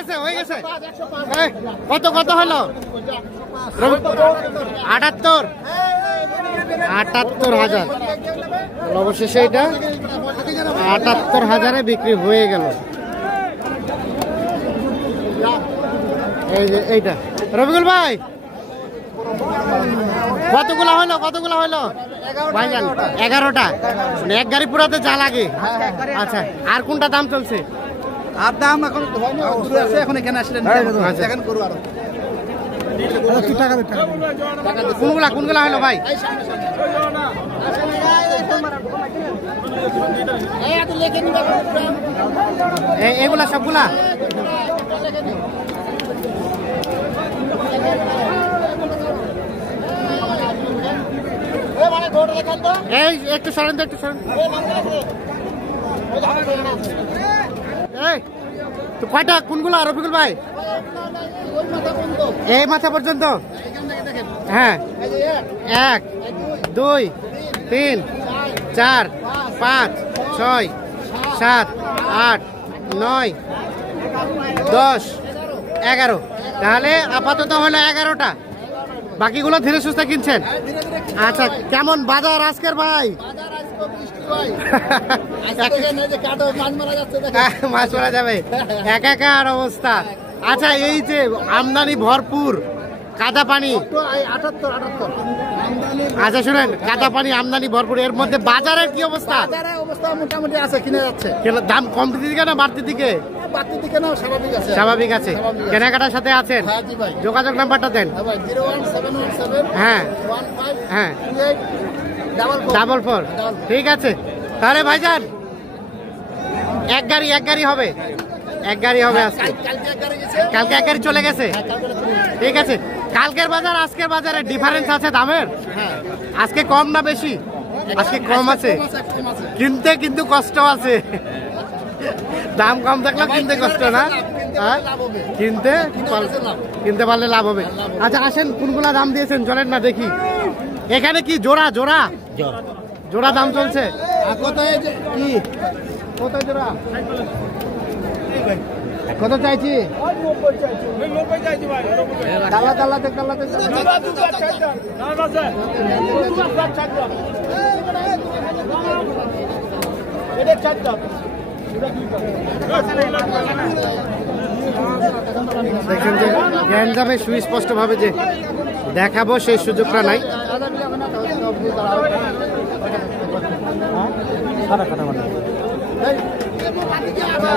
গেছে হয়ে গেছে। কত কত হলো? 78,000। অবশেষে এটা 78,000-এ বিক্রি হয়ে গেল। এই যে এইটা রবিকুল ভাই কতগুলা হলো ভাইজান? 11টা। মানে এক গাড়ি পুরাতে যা লাগে। আচ্ছা, আর কোনটা দাম চলছে? আর দাম এখন এখন এখানে আসলেন দেখেন করু আরো কোনগুলা হলো ভাই? এগুলা সবগুলা এই একটু সরেন তো, একটু সরেন। তো কয়টা কোনগুলো রফিকুল ভাই? এই মাথা পর্যন্ত? হ্যাঁ, 1 2 3 4 5 6 7 8 9 10 11। তাহলে আপাতত হলো 11টা, বাকিগুলো ধীরে সুস্থে কিনছেন। আচ্ছা, কেমন বাজার আজকের ভাই? মাছ মারা যাবে, একাকার অবস্থা। আচ্ছা, এই যে আমদানি ভরপুর, কাদা পানি। আচ্ছা শুনেন, কাদা পানি আমদানি ভরপুর, এর মধ্যে বাজারের কি অবস্থা? মোটামুটি আছে, কিনে যাচ্ছে। দাম কমতির দিকে না বাড়তির দিকে? স্বাভাবিক আছে। কেনাকাটার সাথে আছেন? যোগাযোগ নাম্বারটা দেন। হ্যাঁ হ্যাঁ, 44। ঠিক আছে, তাহলে ভাইজান এক গাড়ি হবে আজকে। কালকে এক গাড়ি চলে গেছে। ঠিক আছে, কালকের বাজার আজকের বাজারে ডিফারেন্স আছে দামের? আজকে কম না বেশি? আজকে কম আছে, কিনতে কিন্তু কষ্ট আছে। দাম কম থাকলেও কিনতে কষ্ট না? কিনতে পারলে লাভ হবে। আচ্ছা আসেন, কোনগুলা দাম দিয়েছেন চলেন না দেখি। এখানে কি জোড়া দাম চলছে? কি কত জোড়া? কত চাইছি? দেখছেন যে গ্যাঞ্জামে সুস্পষ্ট ভাবে যে দেখাবো সেই সুযোগটা নাই।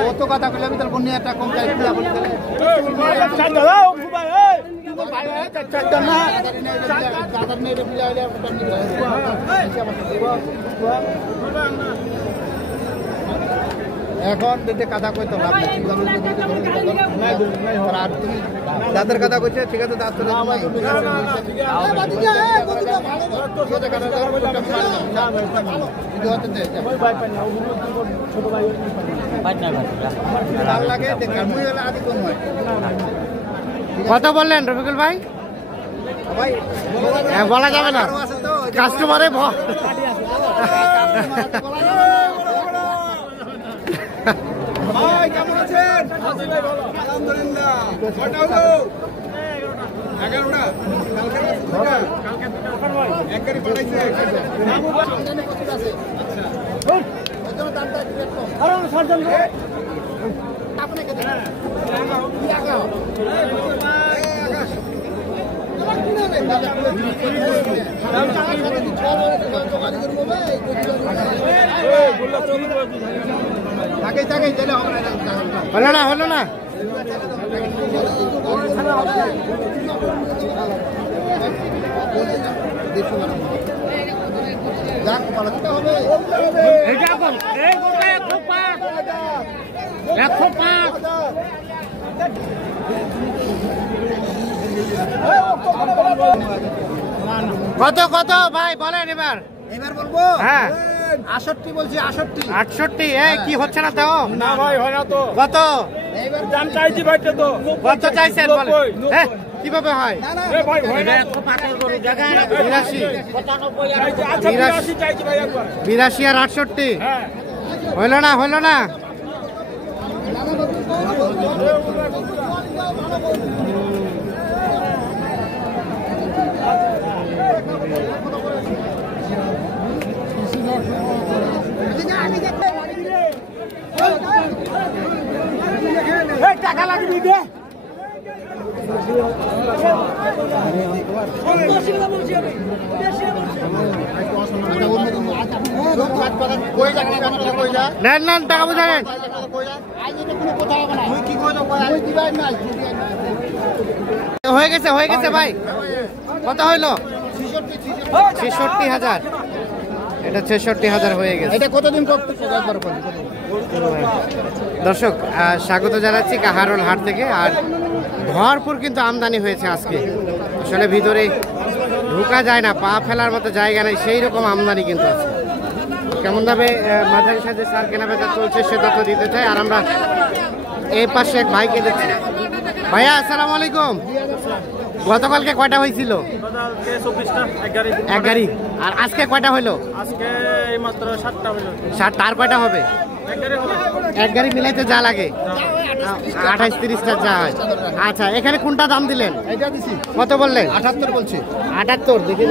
অত কথা বলে আমি তার বন্যা একটা কম চাই। এখন দিতে কথা কইতো লাভ নেই। আর তুমি দাদার কথা কইছে, ঠিক আছে দাঁত কত বললেন রফিকুল ভাই? বলা যাবে না, কাস্টমারে কেমন আছেন? আলহামদুলিল্লাহ। 11টা। এক গাড়ি পাঠাইছে। হলো না কত কত ভাই বলেন এবার বলবো? হ্যাঁ 68 বলছি। 68 কি হচ্ছে না তো? না ভাই হয় না তো। কত দাম চাইছি ভাইটা তো? কত চাইছেন বলেন? কিভাবে হয়? এ ভাই হয় না। 82 চাইছি ভাই একবার। 82 আর 68 হইল না টাকা লাগবে দে নেন নেন টাকা বুঝা নেন। হয়ে গেছে ভাই, কত হইলো? 66,000। এটা 66,000 হয়ে গেছে। এটা কতদিন দর্শক স্বাগত জানাচ্ছি কাহারোল হাট থেকে। আর ভরপুর কিন্তু আমদানি হয়েছে আজকে, আসলে ভিতরে ঢোকা যায় না, পা ফেলার মতো জায়গা নেই, সেই রকম আমদানি কিন্তু আছে। কেমন ভাবে মাঝারি সাথে সার কেনা বেচা চলছে সেটা তো দিতে চাই। আর আমরা এই পাশে এক ভাইকে দেখছি। ভাইয়া আসসালামু আলাইকুম। গতকালকে কয়টা হয়েছিল? এক গাড়ি। আর আজকে কয়টা হইলো? আজকে মাত্র 7টা হলো। 7টা। আর কয়টা হবে? এক গাড়ি মিলাইতে যা লাগে 28-30টা যা হয়। আচ্ছা, এখানে কোনটা দাম দিলেন? এটা দিছি কত বললেন? 78 বলছি। 78। দেখি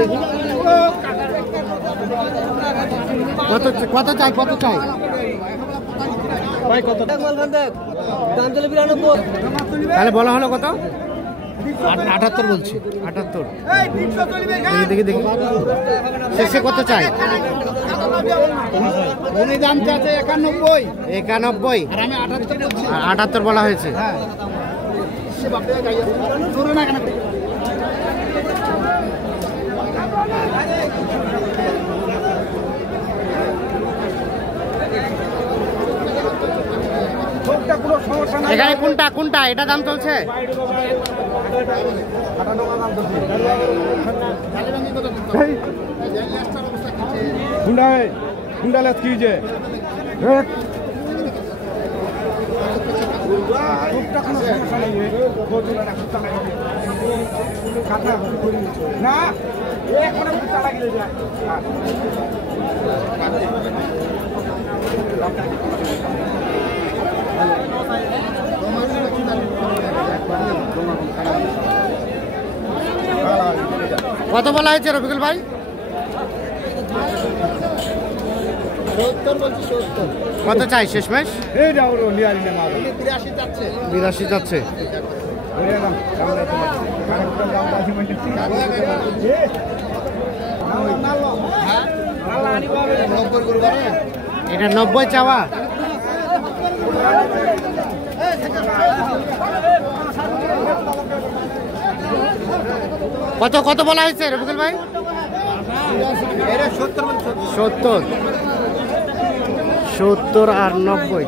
কত চাই? তাহলে বলা হলো কত? 78 বলছি। 78। দেখি শেষে কত চাই? উনি দাম চাচ্ছে 91। 91। আর আমি 78 বলছি। 78 বলা হয়েছে। হ্যাঁ, সে বাপরে গাইয়া ধরে না কেন? এখানে কোনটা এটা দাম চলছে? কত বলা হয়েছে রফিকুল ভাই? 70 বলছি। 70 কত চাই শেষমেশ? 82 যাচ্ছে। এটা 90 চাওয়া। কত বলা হয়েছে রফিকুল ভাই? 70 আর 90।